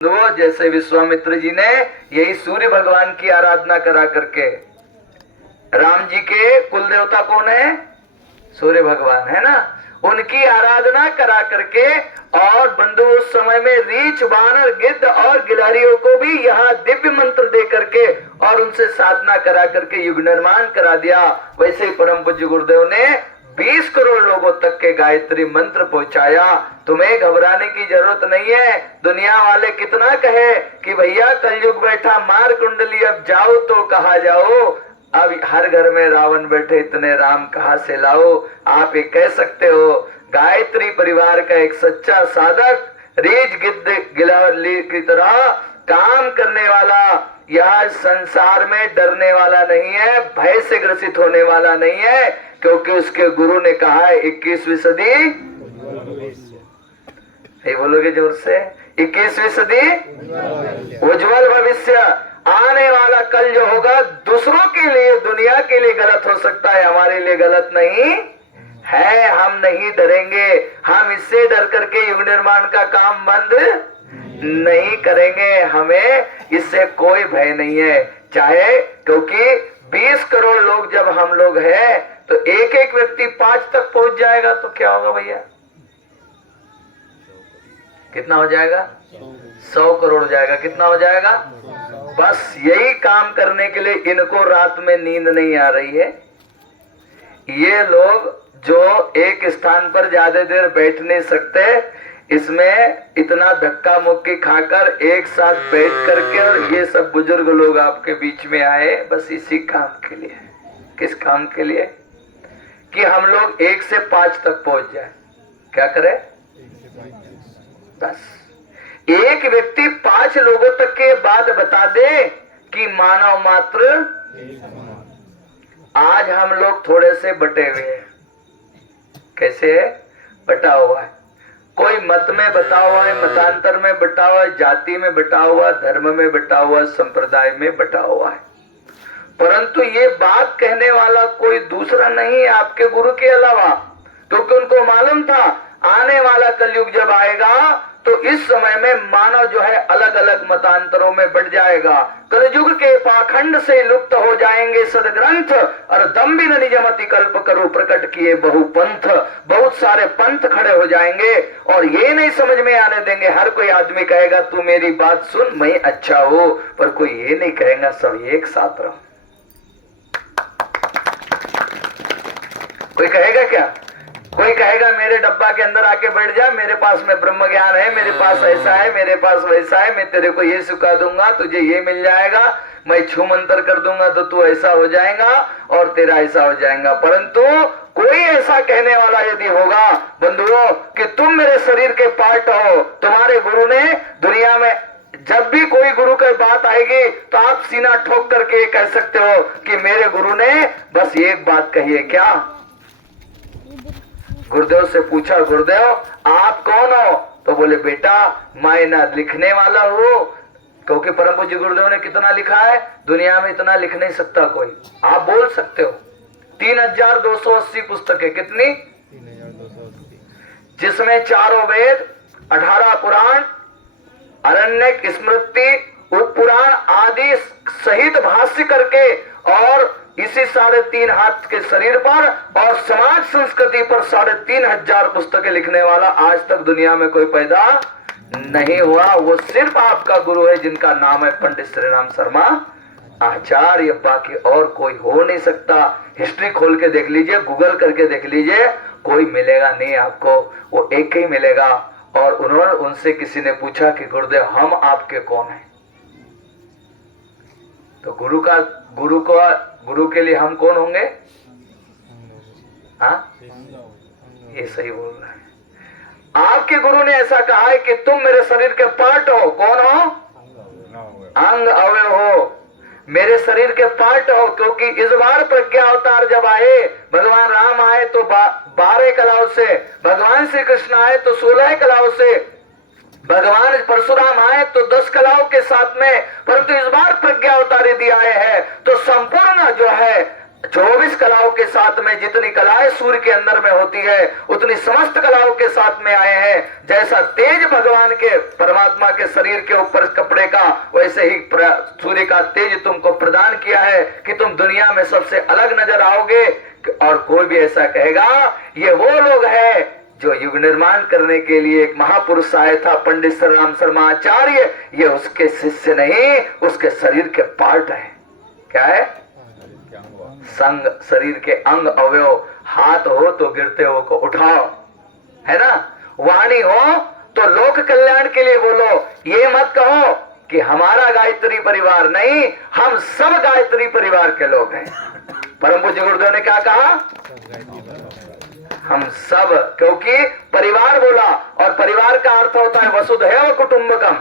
वो जैसे विश्वामित्र जी ने यही सूर्य भगवान की आराधना करा करके, राम जी के कुल देवता कौन है? सूर्य भगवान है ना, उनकी आराधना करा करके और बंधु उस समय में रीछ, बानर, गिद्ध और गिलहरियों को भी यहाँ दिव्य मंत्र दे करके और उनसे साधना करा करके युग निर्माण करा दिया। वैसे ही परम पूज्य गुरुदेव ने 20 करोड़ लोगों तक के गायत्री मंत्र पहुंचाया। तुम्हें घबराने की जरूरत नहीं है। दुनिया वाले कितना कहे कि भैया कलयुग बैठा, मार कुंडली, अब जाओ तो कहा जाओ। अब हर घर में रावण बैठे, इतने राम कहाँ से लाओ? आप ये कह सकते हो गायत्री परिवार का एक सच्चा साधक रीछ, गिद्ध, गिलहरी की तरह काम करने वाला, यह संसार में डरने वाला नहीं है, भय से ग्रसित होने वाला नहीं है, क्योंकि उसके गुरु ने कहा है 21वीं सदी, ये बोलोगे जोर से, 21वीं सदी उज्जवल भविष्य। आने वाला कल जो होगा दूसरों के लिए, दुनिया के लिए गलत हो सकता है, हमारे लिए गलत नहीं है। हम नहीं डरेंगे, हम इससे डर करके युग निर्माण का काम बंद नहीं करेंगे। हमें इससे कोई भय नहीं है, चाहे, क्योंकि 20 करोड़ लोग जब हम लोग हैं तो एक एक व्यक्ति 5 तक पहुंच जाएगा तो क्या होगा भैया? कितना हो जाएगा? 100 करोड़ हो जाएगा। कितना हो जाएगा? बस यही काम करने के लिए इनको रात में नींद नहीं आ रही है। ये लोग जो एक स्थान पर ज्यादा देर बैठ नहीं सकते, इसमें इतना धक्का मुक्की खाकर एक साथ बैठ करके, और ये सब बुजुर्ग लोग आपके बीच में आए बस इसी काम के लिए। किस काम के लिए? कि हम लोग 1 से 5 तक पहुंच जाए। क्या करे? बस एक व्यक्ति 5 लोगों तक के बात बता दे कि मानव मात्र। आज हम लोग थोड़े से बटे हुए हैं। कैसे है? बटा हुआ है। कोई मत में बटा हुआ है, मतांतर में बटा हुआ है, जाति में बटा हुआ, धर्म में बटा हुआ, संप्रदाय में बटा हुआ है। परंतु ये बात कहने वाला कोई दूसरा नहीं है आपके गुरु के अलावा, क्योंकि उनको मालूम था आने वाला कलयुग जब आएगा तो इस समय में मानव जो है अलग अलग मतांतरों में बढ़ जाएगा। कलयुग के पाखंड से लुप्त हो जाएंगे सदग्रंथ, और दम्भी न निजमति कल्प करो प्रकट किए बहु पंथ। बहुत सारे पंथ खड़े हो जाएंगे और ये नहीं समझ में आने देंगे। हर कोई आदमी कहेगा तू मेरी बात सुन, मैं अच्छा हो, पर कोई ये नहीं कहेगा सब एक साथ रहो। कोई कहेगा क्या? कोई कहेगा मेरे डब्बा के अंदर आके बैठ जा, मेरे पास में ब्रह्म ज्ञान है, मेरे पास ऐसा है, मेरे पास वैसा है, मैं तेरे को ये सिखा दूंगा, तुझे ये मिल जाएगा, मैं छू मंत्र कर दूंगा तो तू ऐसा हो जाएगा और तेरा ऐसा हो जाएगा। परंतु कोई ऐसा कहने वाला यदि होगा बंधुओं कि तुम मेरे शरीर के पार्ट हो, तुम्हारे गुरु ने दुनिया में, जब भी कोई गुरु की बात आएगी तो आप सीना ठोक करके कह सकते हो कि मेरे गुरु ने बस एक बात कही है। क्या? गुरुदेव से पूछा, गुरुदेव आप कौन हो? तो बोले बेटा मैं ना लिखने वाला हूँ, क्योंकि परम पूज्य गुरुदेव ने कितना लिखा है, दुनिया में इतना लिख नहीं सकता कोई। आप बोल सकते हो 3280 पुस्तकें। कितनी? 3280, जिसमें 4 वेद, 18 पुराण, अरण्यक, स्मृति, उपपुराण आदि सहित भाष्य करके, और इसी 3.5 हाथ के शरीर पर और समाज संस्कृति पर 3500 पुस्तकें लिखने वाला आज तक दुनिया में कोई पैदा नहीं हुआ। वो सिर्फ आपका गुरु है जिनका नाम है पंडित श्रीराम शर्मा आचार्य, बाकी और कोई हो नहीं सकता। हिस्ट्री खोल के देख लीजिए, गूगल करके देख लीजिए, कोई मिलेगा नहीं आपको, वो एक ही मिलेगा। और उन्होंने, उनसे किसी ने पूछा कि गुरुदेव हम आपके कौन हैं? तो गुरु के लिए हम कौन होंगे? हाँ, ये सही बोल रहा है। आपके गुरु ने ऐसा कहा है कि तुम मेरे शरीर के पार्ट हो। कौन हो? अंग अवयव हो, मेरे शरीर के पार्ट हो। क्योंकि इस बार प्रज्ञा अवतार जब आए, भगवान राम आए तो 12 कलाओं से, भगवान श्री कृष्ण आए तो 16 कलाओं से, भगवान परशुराम आए तो 10 कलाओं के साथ में, परंतु इस बार प्रज्ञा अवतार यदि आए हैं तो संपूर्ण जो है 24 कलाओं के साथ में जितनी कलाएं सूर्य के अंदर में होती है उतनी समस्त कलाओं के साथ में आए हैं। जैसा तेज भगवान के परमात्मा के शरीर के ऊपर कपड़े का, वैसे ही सूर्य का तेज तुमको प्रदान किया है कि तुम दुनिया में सबसे अलग नजर आओगे। और कोई भी ऐसा कहेगा ये वो लोग है जो युग निर्माण करने के लिए एक महापुरुष आया था पंडित श्री राम शर्मा आचार्य, ये उसके शिष्य नहीं, उसके शरीर के पार्ट है। क्या है? संग, शरीर के अंग अवयव। हाथ हो तो गिरते हो को उठाओ, है ना। वाणी हो तो लोक कल्याण के लिए बोलो। ये मत कहो कि हमारा गायत्री परिवार नहीं, हम सब गायत्री परिवार के लोग हैं। परम पूज्य गुरुदेव ने क्या कहा? हम सब, क्योंकि परिवार बोला और परिवार का अर्थ होता है वसुधैव कुटुंबकम,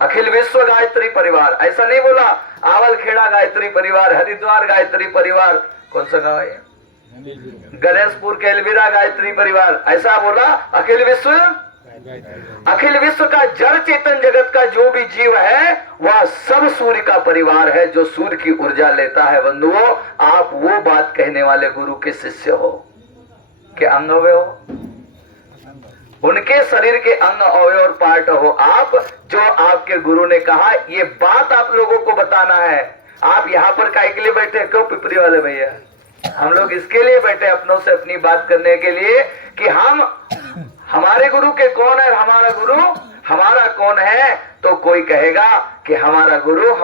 अखिल विश्व गायत्री परिवार। ऐसा नहीं बोला आवल खेड़ा गायत्री परिवार, हरिद्वार गायत्री परिवार, कौन सा गांव है, गणेशपुर के एलवीरा गायत्री परिवार, ऐसा बोला। अखिल विश्व, अखिल विश्व का जड़ चेतन जगत का जो भी जीव है वह सब सूर्य का परिवार है, जो सूर्य की ऊर्जा लेता है। बंधुओं, आप वो बात कहने वाले गुरु के शिष्य हो कि अंग अवयव हो, उनके शरीर के अंग अवयव और पार्ट हो आप, जो आपके गुरु ने कहा। ये बात आप लोगों को बताना है। आप यहाँ पर काय के लिए बैठे? क्यों पिपरी वाले भैया? हम लोग इसके लिए बैठे अपनों से अपनी बात करने के लिए कि हम, हमारे गुरु के कौन है, हमारा गुरु हमारा कौन है। तो कोई कहेगा कि हमारा गुरु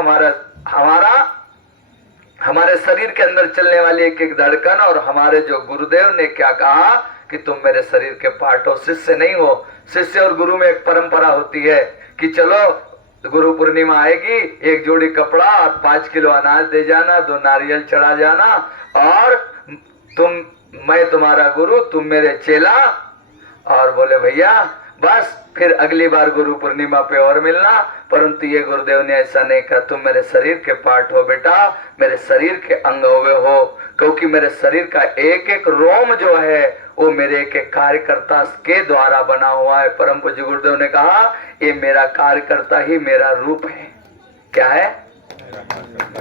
हमारे शरीर के अंदर चलने वाली एक एक धड़कन, और हमारे जो गुरुदेव ने क्या कहा कि तुम मेरे शरीर के पार्ट हो, शिष्य नहीं हो। शिष्य और गुरु में एक परंपरा होती है कि चलो गुरु पूर्णिमा आएगी, एक जोड़ी कपड़ा और 5 किलो अनाज दे जाना, 2 नारियल चढ़ा जाना, और मैं तुम्हारा गुरु, तुम मेरे चेला। और बोले भैया बस फिर अगली बार गुरु पूर्णिमा पे और मिलना। परंतु ये गुरुदेव ने ऐसा नहीं कहा, तुम मेरे शरीर के पार्ट हो बेटा, मेरे शरीर के अंग अवयव हो, क्योंकि मेरे शरीर का एक एक रोम जो है वो मेरे एक एक कार्यकर्ता के द्वारा बना हुआ है। परम पूज्य गुरुदेव ने कहा ये मेरा कार्यकर्ता ही मेरा रूप है। क्या है?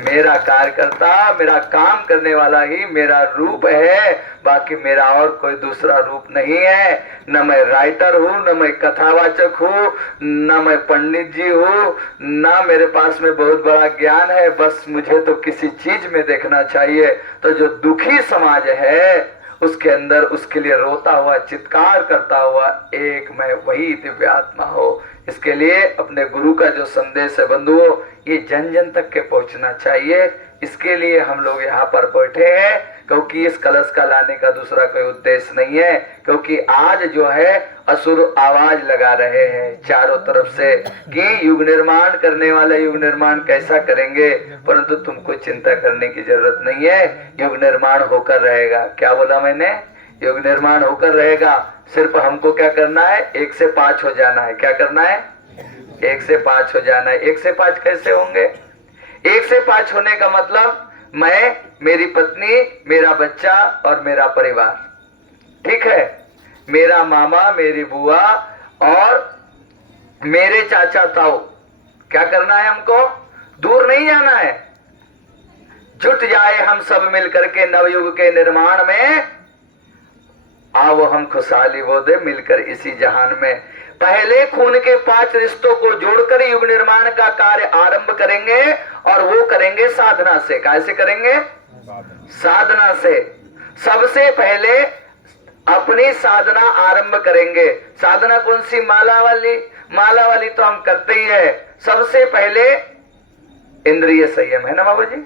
मेरा कार्यकर्ता, मेरा काम करने वाला ही मेरा रूप है, बाकी मेरा और कोई दूसरा रूप नहीं है। न मैं राइटर हूँ, न मैं कथावाचक हूँ, न मैं पंडित जी हूँ, न मेरे पास में बहुत बड़ा ज्ञान है। बस मुझे तो किसी चीज में देखना चाहिए। तो जो दुखी समाज है उसके अंदर उसके लिए रोता हुआ, चित्कार करता हुआ एक मैं वही दिव्य आत्मा हो। इसके लिए अपने गुरु का जो संदेश है बंधुओं, ये जन जन तक के पहुंचना चाहिए। इसके लिए हम लोग यहाँ पर बैठे हैं, क्योंकि इस कलश का लाने का दूसरा कोई उद्देश्य नहीं है। क्योंकि आज जो है असुर आवाज लगा रहे हैं चारों तरफ से कि युग निर्माण करने वाले युग निर्माण कैसा करेंगे, परंतु तुमको चिंता करने की जरूरत नहीं है। युग निर्माण होकर रहेगा। क्या बोला मैंने? युग निर्माण होकर रहेगा। सिर्फ हमको क्या करना है? 1 से 5 हो जाना है। क्या करना है? 1 से 5 हो जाना है। 1 से 5 कैसे होंगे? 1 से 5 होने का मतलब मैं, मेरी पत्नी, मेरा बच्चा और मेरा परिवार, ठीक है, मेरा मामा, मेरी बुआ और मेरे चाचा ताऊ। क्या करना है हमको? दूर नहीं जाना है। जुट जाए हम सब मिलकर के नवयुग के निर्माण में, आओ हम खुशहाली वो दे मिलकर इसी जहान में। पहले खून के 5 रिश्तों को जोड़कर युग निर्माण का कार्य आरंभ करेंगे, और वो करेंगे साधना से। कैसे करेंगे? साधना से। सबसे पहले अपनी साधना आरंभ करेंगे। साधना कौन सी? माला वाली। माला वाली तो हम करते ही है। सबसे पहले इंद्रिय संयम, है ना बाबू जी?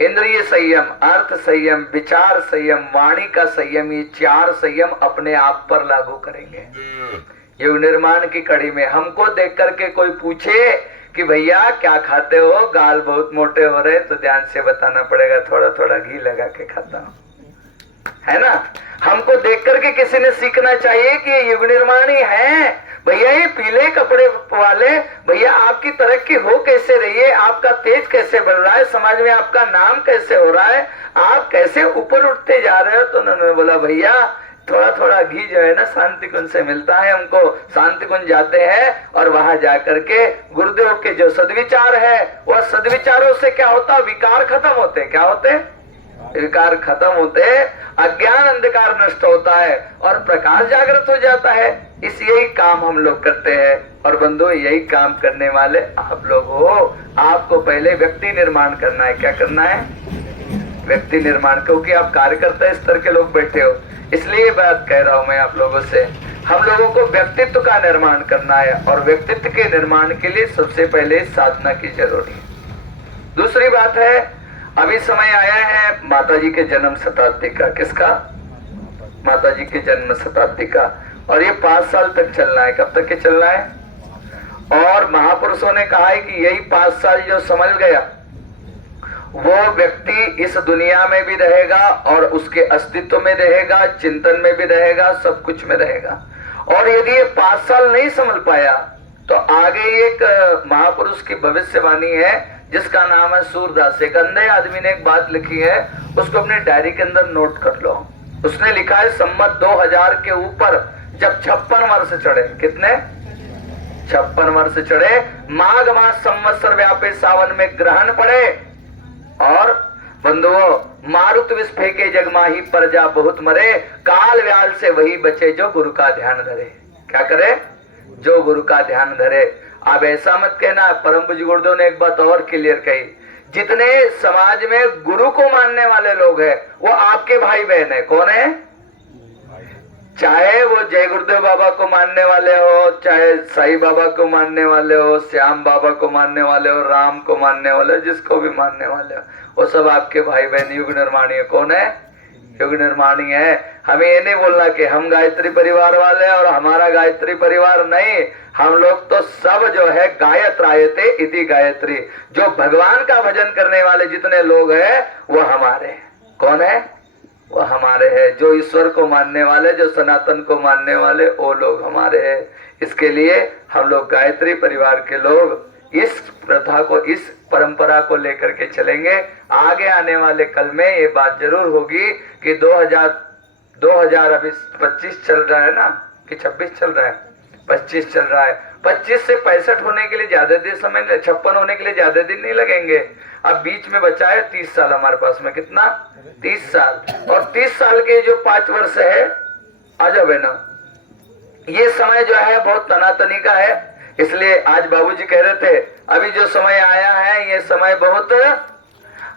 इंद्रिय संयम, अर्थ संयम, विचार संयम, वाणी का संयम, ये 4 संयम अपने आप पर लागू करेंगे। युग निर्माण की कड़ी में हमको देख करके कोई पूछे कि भैया क्या खाते हो, गाल बहुत मोटे हो रहे, तो ध्यान से बताना पड़ेगा थोड़ा थोड़ा घी लगा के खाता हूं, है ना। हमको देख करके किसी ने सीखना चाहिए कि ये युग निर्माण ही है। भैया ये पीले कपड़े वाले, भैया आपकी तरक्की हो कैसे रही है, आपका तेज कैसे बढ़ रहा है, समाज में आपका नाम कैसे हो रहा है, आप कैसे ऊपर उठते जा रहे हो। तो उन्होंने बोला भैया थोड़ा थोड़ा घी जो है ना शांति कुंज से मिलता है हमको। शांति कुंज जाते हैं और वहां जाकर के गुरुदेव के जो सदविचार है, वह सदविचारों से क्या होता? विकार खत्म होते। क्या होते? विकार खत्म होते, अज्ञान अंधकार नष्ट होता है और प्रकाश जागृत हो जाता है। इस यही काम हम लोग करते हैं। और बंधु, यही काम करने वाले आप लोग हो। आपको पहले व्यक्ति निर्माण करना है। क्या करना है? व्यक्ति निर्माण, क्योंकि आप कार्यकर्ता स्तर के लोग बैठे हो, इसलिए बात कह रहा हूं मैं आप लोगों से। हम लोगों को व्यक्तित्व का निर्माण करना है और व्यक्तित्व के निर्माण के लिए सबसे पहले साधना की जरूरी है। दूसरी बात है, अभी समय आया है माता जी के जन्म शताब्दी का। किसका? माता जी के जन्म शताब्दी का। और ये 5 साल तक चलना है। कब तक के चलना है? और महापुरुषों ने कहा है कि यही 5 साल जो संभल गया, वो व्यक्ति इस दुनिया में भी रहेगा और उसके अस्तित्व में रहेगा, चिंतन में भी रहेगा, सब कुछ में रहेगा। और यदि ये 5 साल नहीं संभल पाया तो आगे एक महापुरुष की भविष्यवाणी है जिसका नाम है सूरदास। एक अंधे आदमी ने एक बात लिखी है, उसको अपने डायरी के अंदर नोट कर लो। उसने लिखा है, संमत 2000 के ऊपर जब 56 वर्ष चढ़े, कितने? 56 वर्ष चढ़े, माघ मास संवत्सर व्यापे सावन में ग्रहण पड़े और बंधुओं, मारुत विष फेंके जगमाही प्रजा बहुत मरे, काल व्याल से वही बचे जो गुरु का ध्यान धरे। क्या करे? जो गुरु का ध्यान धरे। अब ऐसा मत कहना, परम पूज्य गुरुदेव ने एक बात और क्लियर कही, जितने समाज में गुरु को मानने वाले लोग हैं वो आपके भाई बहन है। कौन है? चाहे वो जय गुरुदेव बाबा को मानने वाले हो, चाहे साईं बाबा को मानने वाले हो, श्याम बाबा को मानने वाले हो, राम को मानने वाले हो, जिसको भी मानने वाले हो, वो सब आपके भाई बहन युग निर्माणी है। कौन है? युग निर्माणी है। हमें ये नहीं बोलना कि हम गायत्री परिवार वाले और हमारा गायत्री परिवार नहीं। हम लोग तो सब जो है गायत्रायते इति गायत्री, जो भगवान का भजन करने वाले जितने लोग हैं वो हमारे हैं। कौन है? वो हमारे हैं। जो ईश्वर को मानने वाले, जो सनातन को मानने वाले, वो लोग हमारे हैं। इसके लिए हम लोग गायत्री परिवार के लोग इस प्रथा को, इस परंपरा को लेकर के चलेंगे। आगे आने वाले कल में ये बात जरूर होगी कि 2000 अभी 25 चल रहा है ना, कि 26 चल रहा है? 25 चल रहा है। 25 से 65 होने के लिए ज्यादा दिन समय, 56 होने के लिए ज्यादा दिन नहीं लगेंगे। अब बीच में बचा है 30 साल हमारे पास में। कितना? 30 साल। और 30 साल के जो 5 वर्ष है, आ जाओ बहनों, ये समय जो है बहुत तनातनी का है। इसलिए आज बाबूजी कह रहे थे, अभी जो समय आया है ये समय बहुत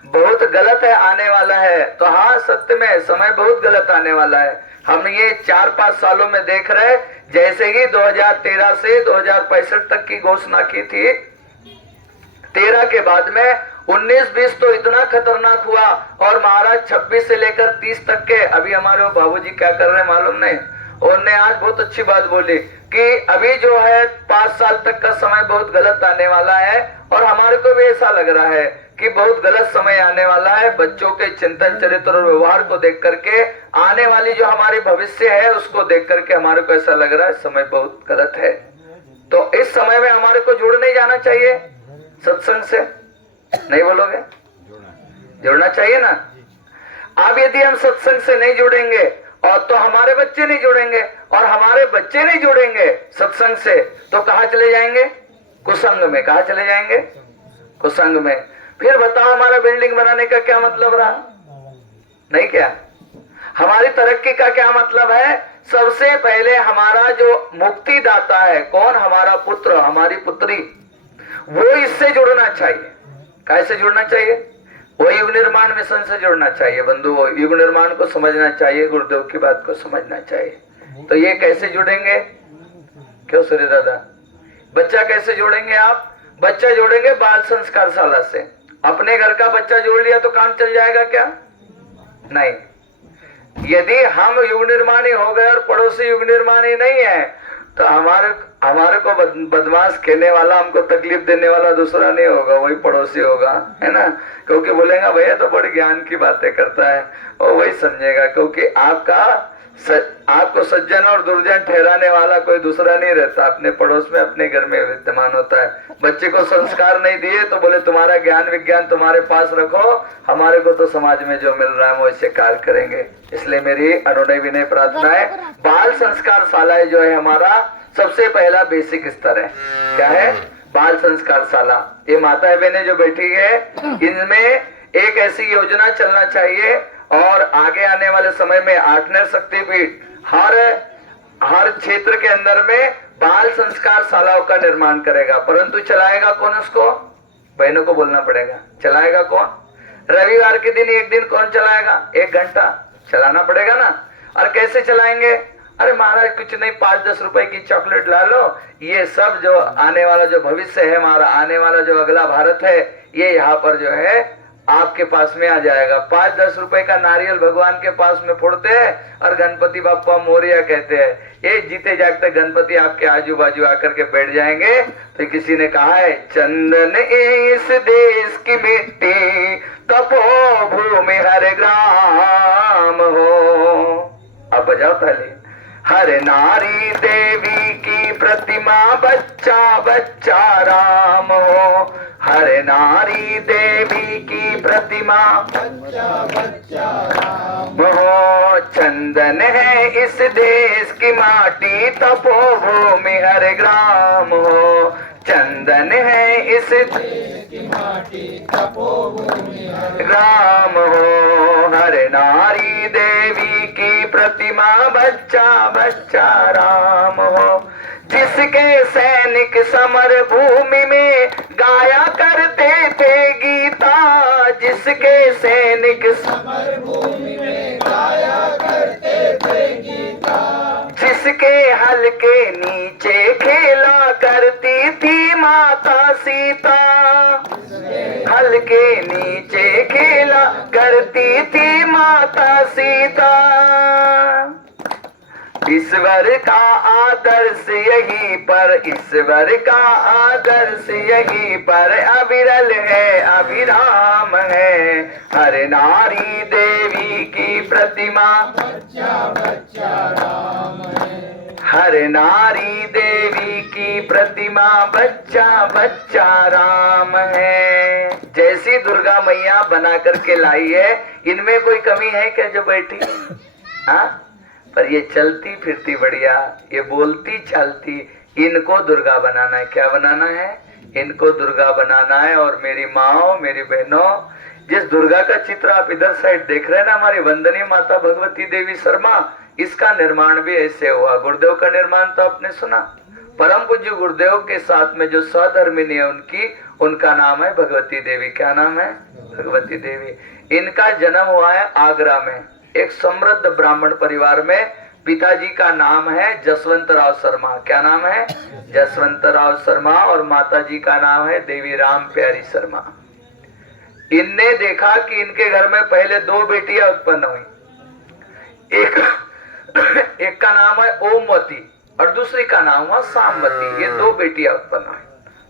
बहुत गलत है, आने वाला है। तो हाँ, सत्य में समय बहुत गलत आने वाला है। हम ये 4-5 सालों में देख रहे, जैसे ही 2013 से 2065 तक की घोषणा की थी, 13 के बाद में 19-20 तो इतना खतरनाक हुआ। और महाराज 26 से लेकर 30 तक के, अभी हमारे बाबूजी क्या कर रहे हैं मालूम नहीं, उन्होंने आज बहुत अच्छी बात बोली कि अभी जो है 5 साल तक का समय बहुत गलत आने वाला है। और हमारे को भी ऐसा लग रहा है कि बहुत गलत समय आने वाला है। बच्चों के चिंतन, चरित्र और व्यवहार को देख करके, आने वाली जो हमारी भविष्य है उसको देख करके हमारे को ऐसा लग रहा है समय बहुत गलत है। तो इस समय में हमारे को जुड़ नहीं जाना चाहिए सत्संग से? नहीं बोलोगे? जुड़ना चाहिए ना। अब यदि हम सत्संग से नहीं जुड़ेंगे और तो हमारे बच्चे नहीं जुड़ेंगे, और हमारे बच्चे नहीं जुड़ेंगे सत्संग से, तो कहाँ चले जाएंगे? कुसंग में। कहाँ चले जाएंगे? कुसंग में। फिर बताओ, हमारा बिल्डिंग बनाने का क्या मतलब रहा? नहीं क्या? हमारी तरक्की का क्या मतलब है? सबसे पहले हमारा जो मुक्ति दाता है, कौन? हमारा पुत्र, हमारी पुत्री, वो इससे जुड़ना चाहिए। कैसे जुड़ना चाहिए? वो युग निर्माण मिशन से जुड़ना चाहिए। बंधु, वो युग निर्माण को समझना चाहिए, गुरुदेव की बात को समझना चाहिए। तो ये कैसे जुड़ेंगे? क्यों सूर्य दादा? बच्चा कैसे जोड़ेंगे आप? बच्चा जोड़ेंगे बाल संस्कार शाला से। अपने घर का बच्चा जोड़ लिया तो काम चल जाएगा क्या? नहीं। यदि हम युग निर्माणी हो गए और पड़ोसी युग निर्माणी नहीं है, तो हमारे को बदमाश कहने वाला, हमको तकलीफ देने वाला दूसरा नहीं होगा, वही पड़ोसी होगा, है ना। क्योंकि बोलेगा भैया तो बड़ी ज्ञान की बातें करता है, और वही समझेगा। क्योंकि आपको सज्जन और दुर्जन ठहराने वाला कोई दूसरा नहीं रहता, अपने पड़ोस में, अपने घर में विद्यमान होता है। बच्चे को संस्कार नहीं दिए तो बोले तुम्हारा ज्ञान विज्ञान तुम्हारे पास रखो, हमारे को तो समाज में जो मिल रहा है वो इससे कार्य करेंगे। इसलिए मेरी अनुनय विनय प्रार्थना है, बाल संस्कार शाला जो है हमारा सबसे पहला बेसिक स्तर है। क्या है? बाल संस्कार शाला। ये माता बहनें जो बैठी है, इनमें एक ऐसी योजना चलना चाहिए और आगे आने वाले समय में आठनेर शक्तिपीठ हर क्षेत्र के अंदर में बाल संस्कार शालाओं का निर्माण करेगा। परंतु चलाएगा कौन उसको? बहनों को बोलना पड़ेगा, चलाएगा कौन? रविवार के दिन एक दिन कौन चलाएगा? 1 घंटा चलाना पड़ेगा ना। और कैसे चलाएंगे? अरे महाराज कुछ नहीं, 5-10 रुपए की चॉकलेट ला लो, ये सब जो आने वाला जो भविष्य है हमारा, आने वाला जो अगला भारत है, ये यहाँ पर जो है आपके पास में आ जाएगा। 5-10 रुपए का नारियल भगवान के पास में फोड़ते हैं और गणपति बाप्पा मोरिया कहते हैं। ये जीते जागते गणपति आपके आजू बाजू आकर के बैठ जाएंगे। तो किसी ने कहा है, चंदन इस देश की मिट्टी, तपो भूमि हर ग्राम हो। अब बजाओ ताली। हर नारी देवी की प्रतिमा, बच्चा बच्चा राम हो। हर नारी देवी की प्रतिमा, बच्चा बच्चा राम हो। चंदन है इस देश की माटी, तपोभूमि हर ग्राम हो। चंदन है इस देश की माटी, तपोभूमि हर ग्राम हो। हर नारी देवी की प्रतिमा, बच्चा बच्चा राम हो। जिसके सैनिक समर भूमि में गाया करते थे गीता, जिसके सैनिक समर भूमि में गाया करते थे गीता, जिसके हल के नीचे खेला करती थी माता सीता, हल के नीचे खेला करती थी माता सीता। ईश्वर का आदर्श यही पर, ईश्वर का आदर्श यही पर अविरल है, अविराम है। हर नारी देवी की प्रतिमा, बच्चा बच्चा राम है। हर नारी देवी की प्रतिमा, बच्चा बच्चा राम है। जैसी दुर्गा मैया बना करके लाई है, इनमें कोई कमी है क्या जो बैठी? हाँ, पर ये चलती फिरती बढ़िया, ये बोलती चालती, इनको दुर्गा बनाना है। क्या बनाना है? इनको दुर्गा बनाना है। और मेरी माँ, मेरी बहनों, जिस दुर्गा का चित्र आप इधर साइड देख रहे हैं ना, हमारी वंदनीय माता भगवती देवी शर्मा, इसका निर्माण भी ऐसे हुआ। गुरुदेव का निर्माण तो आपने सुना। परम पूज्य गुरुदेव के साथ में जो सहधर्मिणी है उनका नाम है भगवती देवी। क्या नाम है? भगवती देवी। इनका जन्म हुआ है आगरा में, एक समृद्ध ब्राह्मण परिवार में। पिताजी का नाम है जसवंत राव शर्मा। क्या नाम है? जसवंत राव शर्मा। और माताजी का नाम है देवी राम प्यारी शर्मा। इनने देखा कि इनके घर में पहले 2 बेटियां उत्पन्न हुई। एक का नाम है ओमवती और दूसरी का नाम हुआ सामवती। ये 2 बेटियां उत्पन्न हुई।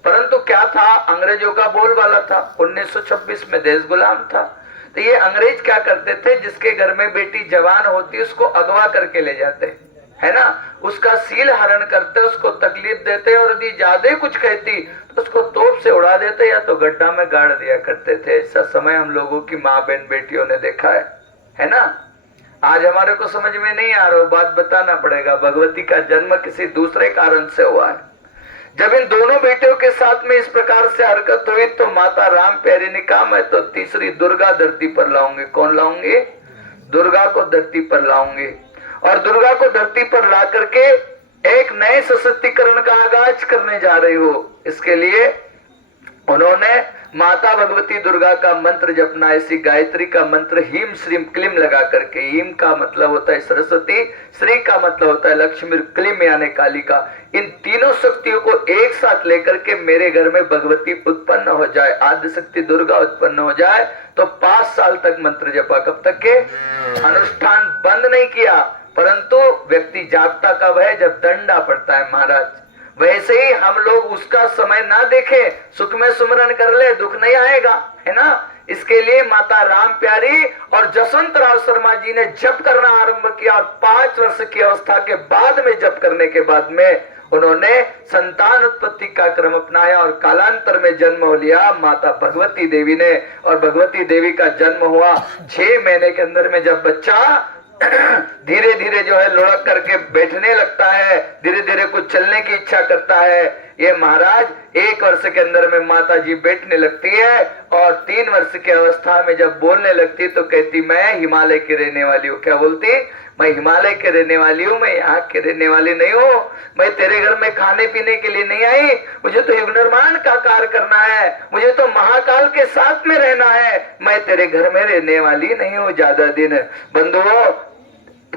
परंतु क्या था, अंग्रेजों का बोलबाला था। 1926 में देश गुलाम था। तो ये अंग्रेज क्या करते थे, जिसके घर में बेटी जवान होती उसको अगवा करके ले जाते, है ना, उसका सील हरण करते, उसको तकलीफ देते, और यदि ज्यादा कुछ कहती तो उसको तोप से उड़ा देते या तो गड्ढा में गाड़ दिया करते थे। ऐसा समय हम लोगों की माँ बहन बेटियों ने देखा है ना। आज हमारे को समझ में नहीं आ रहा, बात बताना पड़ेगा। भगवती का जन्म किसी दूसरे कारण से हुआ है। जब इन दोनों बेटियों के साथ में इस प्रकार से हरकत हुई तो माता राम प्यारी ने कहा, मैं तो तीसरी दुर्गा धरती पर लाऊंगी। कौन लाऊंगी? दुर्गा को धरती पर लाऊंगी। और दुर्गा को धरती पर ला करके एक नए सशक्तिकरण का आगाज करने जा रही हो। इसके लिए उन्होंने माता भगवती दुर्गा का मंत्र जपना, ऐसी गायत्री का मंत्र हीम श्रीम क्लीम लगा करके। हीम का मतलब होता है सरस्वती, श्री का मतलब होता है लक्ष्मी, क्लीम यानी कालिका। इन तीनों शक्तियों को एक साथ लेकर के मेरे घर में भगवती उत्पन्न हो जाए, आदि शक्ति दुर्गा उत्पन्न हो जाए, तो 5 साल तक मंत्र जपा। कब तक के? अनुष्ठान बंद नहीं किया, परंतु व्यक्ति जागता कब है? जब दंडा पड़ता है महाराज। वैसे ही हम लोग उसका समय ना देखें, सुख में सुमरन कर ले, दुख नहीं आएगा, है ना। इसके लिए माता राम प्यारी और जसवंत राव शर्मा जी ने जप करना आरंभ किया। और 5 वर्ष की अवस्था के बाद में जप करने के बाद में उन्होंने संतान उत्पत्ति का क्रम अपनाया और कालांतर में जन्म लिया माता भगवती देवी ने। और भगवती देवी का जन्म हुआ 6 महीने के अंदर में। जब बच्चा धीरे धीरे जो है लुढ़क करके बैठने लगता है, धीरे धीरे कुछ चलने की इच्छा करता है, ये महाराज 1 वर्ष के अंदर में माता जी बैठने लगती है और 3 वर्ष की अवस्था में जब बोलने लगती तो कहती मैं हिमालय की रहने वाली हूँ। क्या बोलती? मैं हिमालय के रहने वाली हूँ, मैं यहाँ के रहने वाली नहीं हूँ, मैं तेरे घर में खाने पीने के लिए नहीं आई, मुझे तो युग निर्माण का कार्य करना है, मुझे तो महाकाल के साथ में रहना है, मैं तेरे घर में रहने वाली नहीं हूँ ज्यादा दिन। बंधुओं,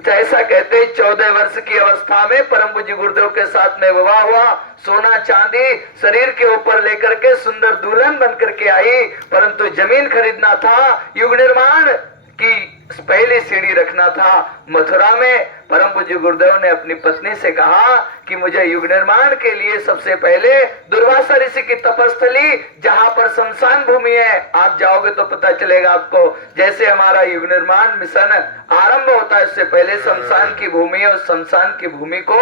ऐसा कहते 14 वर्ष की अवस्था में परम पूज्य गुरुदेव के साथ में विवाह हुआ। सोना चांदी शरीर के ऊपर लेकर के सुंदर दुल्हन बन करके आई, परंतु जमीन खरीदना था, युग निर्माण की पहली सीढ़ी रखना था। मथुरा में परम पूज्य गुरुदेव ने अपनी पत्नी से कहा कि मुझे युग निर्माण के लिए सबसे पहले दुर्वासा ऋषि की तपस्थली, जहां पर शमशान भूमि है, आप जाओगे तो पता चलेगा आपको, जैसे हमारा युग निर्माण मिशन आरंभ होता है इससे पहले शमशान की भूमि और शमशान की भूमि को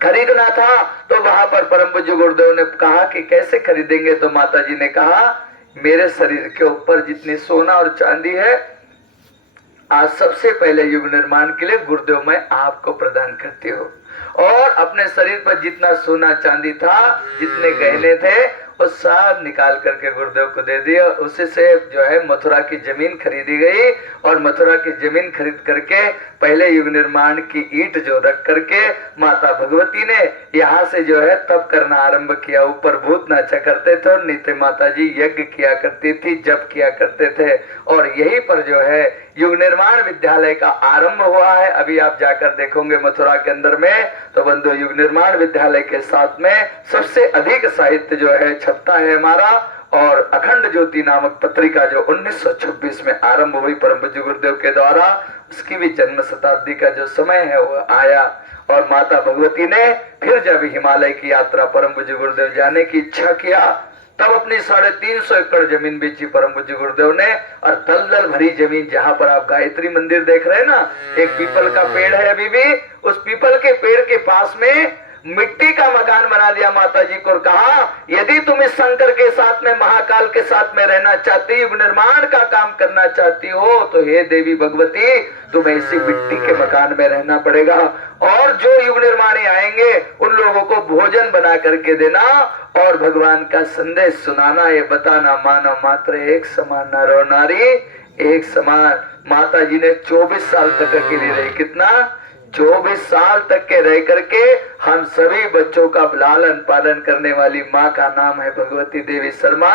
खरीदना था। तो वहां पर परम पूज्य गुरुदेव ने कहा कि कैसे खरीदेंगे? तो माता जी ने कहा मेरे शरीर के ऊपर जितनी सोना और चांदी है, आज सबसे पहले युग निर्माण के लिए गुरुदेव मैं आपको प्रदान करती हूँ। और अपने शरीर पर जितना सोना चांदी था, जितने गहने थे, वो सब निकाल करके गुरुदेव को दे दिया। उसी से जो है मथुरा की जमीन खरीदी गई और मथुरा की जमीन खरीद करके पहले युग निर्माण की ईंट जो रख करके माता भगवती ने यहाँ से जो है तप करना आरंभ किया। ऊपर भूत नाचा करते थे और नीचे माता जी यज्ञ किया करती थी, जप किया करते थे, और यहीं पर जो है युग निर्माण विद्यालय का आरंभ हुआ है। अभी आप जाकर देखोगे मथुरा के अंदर में तो बंधु युग निर्माण विद्यालय के साथ में सबसे अधिक साहित्य जो है छपता है हमारा। और अखंड ज्योति नामक पत्रिका जो 1926 में आरंभ हुई परम पूज्य गुरुदेव के द्वारा, उसकी भी जन्म शताब्दी का जो समय है वो आया। और माता भगवती ने फिर जब हिमालय की यात्रा परम पूज्य गुरुदेव जाने की इच्छा किया, तब अपनी 350 एकड़ जमीन बेची परम पूज्य गुरुदेव ने। और दलदल भरी जमीन, जहां पर आप गायत्री मंदिर देख रहे हैं ना, एक पीपल का पेड़ है अभी भी, उस पीपल के पेड़ के पास में मिट्टी का मकान बना दिया माता जी को और कहा यदि तुम इस शंकर के साथ में, महाकाल के साथ में रहना चाहती, युग निर्माण का काम करना चाहती हो, तो हे देवी भगवती तुम्हें इसी मिट्टी के मकान में रहना पड़ेगा। और जो युग निर्माणी आएंगे उन लोगों को भोजन बना करके देना और भगवान का संदेश सुनाना, ये बताना मानव मात्र एक समान, नर और नारी एक समान। माता जी ने 24 साल तक अकेली रही। कितना? 24 साल तक के रह करके हम सभी बच्चों का लालन पालन करने वाली माँ का नाम है भगवती देवी शर्मा,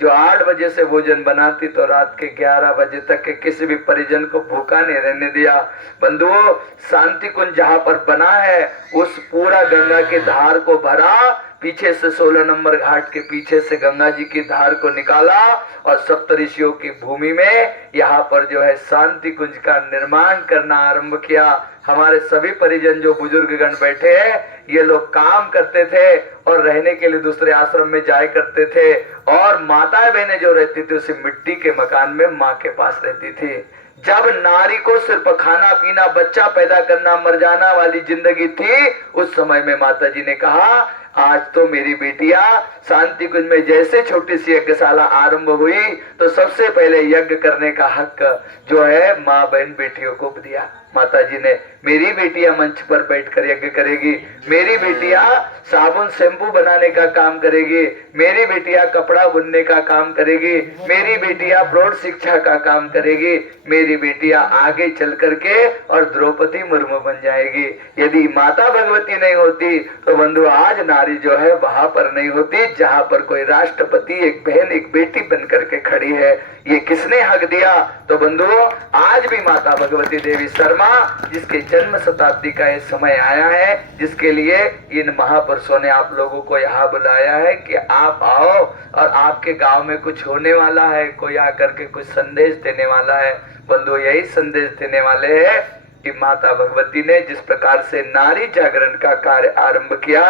जो 8 बजे से भोजन बनाती तो रात के 11 बजे तक के किसी भी परिजन को भूखा नहीं रहने दिया। बंधुओं, शांति कुंज जहाँ पर बना है उस पूरा गंगा के धार को भरा, पीछे से 16 नंबर घाट के पीछे से गंगा जी की धार को निकाला और सप्तऋषियों की भूमि में यहाँ पर जो है शांति कुंज का निर्माण करना आरंभ किया। हमारे सभी परिजन जो बुजुर्ग गण बैठे हैं, ये लोग काम करते थे और रहने के लिए दूसरे आश्रम में जाया करते थे, और माताएं बहनें जो रहती थी उसी मिट्टी के मकान में माँ के पास रहती थी। जब नारी को सिर्फ खाना पीना, बच्चा पैदा करना, मर जाना वाली जिंदगी थी, उस समय में माता जी ने कहा आज तो मेरी बेटिया शांति कुंज में जैसे छोटी सी यज्ञशाला आरंभ हुई तो सबसे पहले यज्ञ करने का हक जो है माँ बहन बेटियों को दिया। माता जी ने, मेरी बेटिया मंच पर बैठकर यज्ञ करेगी, मेरी बेटिया साबुन शैम्पू बनाने का काम करेगी, मेरी बेटिया कपड़ा बुनने का काम करेगी, मेरी बेटिया प्रौढ़ शिक्षा का काम करेगी, मेरी बेटिया आगे चल करके और द्रौपदी मुर्मू बन जाएगी। यदि माता भगवती नहीं होती तो बंधु आज नारी जो है वहां पर नहीं होती जहां पर कोई राष्ट्रपति एक बहन एक बेटी बन करके खड़ी है। ये किसने हक दिया? तो बंधुओं, आज भी माता भगवती देवी शर्मा, जिसके जन्म शताब्दी का ये समय आया है, जिसके लिए इन महापुरुषों ने आप लोगों को यहाँ बुलाया है कि आप आओ और आपके गांव में कुछ होने वाला है, कोई आकर के कुछ संदेश देने वाला है। बंधु, यही संदेश देने वाले हैं कि माता भगवती ने जिस प्रकार से नारी जागरण का कार्य आरंभ किया,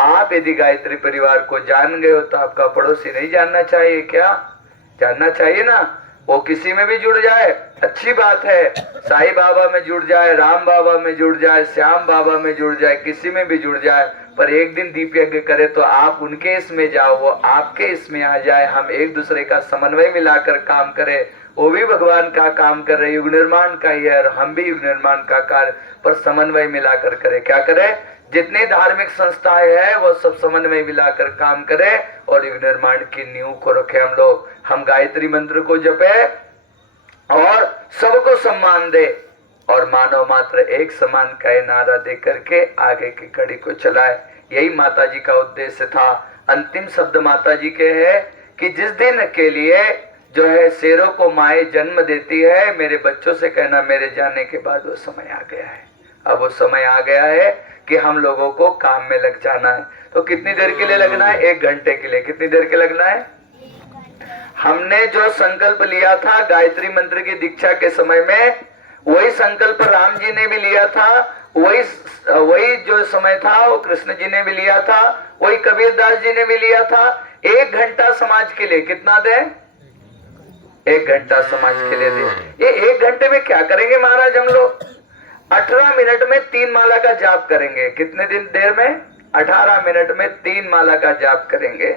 आप यदि गायत्री परिवार को जान गए हो तो आपका पड़ोसी नहीं जानना चाहिए क्या? जानना चाहिए ना। वो किसी में भी जुड़ जाए अच्छी बात है, साईं बाबा में जुड़ जाए, राम बाबा में जुड़ जाए, श्याम बाबा में जुड़ जाए, किसी में भी जुड़ जाए, पर एक दिन दीप यज्ञ करे तो आप उनके इसमें जाओ, वो आपके इसमें आ जाए, हम एक दूसरे का समन्वय मिलाकर काम करें। वो भी भगवान का काम कर रहे, युग निर्माण का ही है, और हम भी युग निर्माण का कार्य पर समन्वय मिलाकर करें। क्या करें? जितनी धार्मिक संस्थाएं हैं वो सब समन्वय मिलाकर काम करे और युग निर्माण की नींव को रखे। हम गायत्री मंत्र को जपे और सबको सम्मान दे और मानव मात्र एक समान का ये नारा दे करके आगे की कड़ी को चलाए। यही माता जी का उद्देश्य था। अंतिम शब्द माता जी के है कि जिस दिन के लिए जो है शेरों को माए जन्म देती है, मेरे बच्चों से कहना मेरे जाने के बाद वो समय आ गया है। अब वो समय आ गया है कि हम लोगों को काम में लग जाना है। तो कितनी देर के लिए लगना है? 1 घंटे के लिए। कितनी देर के लगना है? हमने जो संकल्प लिया था गायत्री मंत्र की दीक्षा के समय में, वही संकल्प राम जी ने भी लिया था, वही जो समय था वो कृष्ण जी ने भी लिया था, वही कबीरदास जी ने भी लिया था। 1 घंटा समाज के लिए कितना दे? 1 घंटा समाज के लिए दे। ये 1 घंटे में क्या करेंगे महाराज? हम लोग 18 मिनट में 3 माला का जाप करेंगे। कितने देर में? 18 मिनट में 3 माला का जाप करेंगे।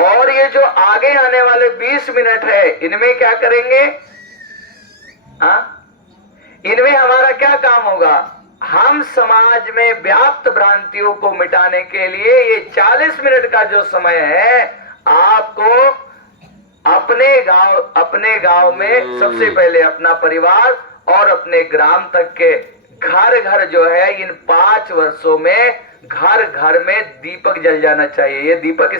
और ये जो आगे आने वाले 20 मिनट है, इनमें क्या करेंगे? इनमें हमारा क्या काम होगा? हम समाज में व्याप्त भ्रांतियों को मिटाने के लिए ये 40 मिनट का जो समय है, आपको अपने गांव में सबसे पहले अपना परिवार और अपने ग्राम तक के घर घर जो है, इन 5 वर्षों में घर घर में दीपक जल जाना चाहिए। ये दीपक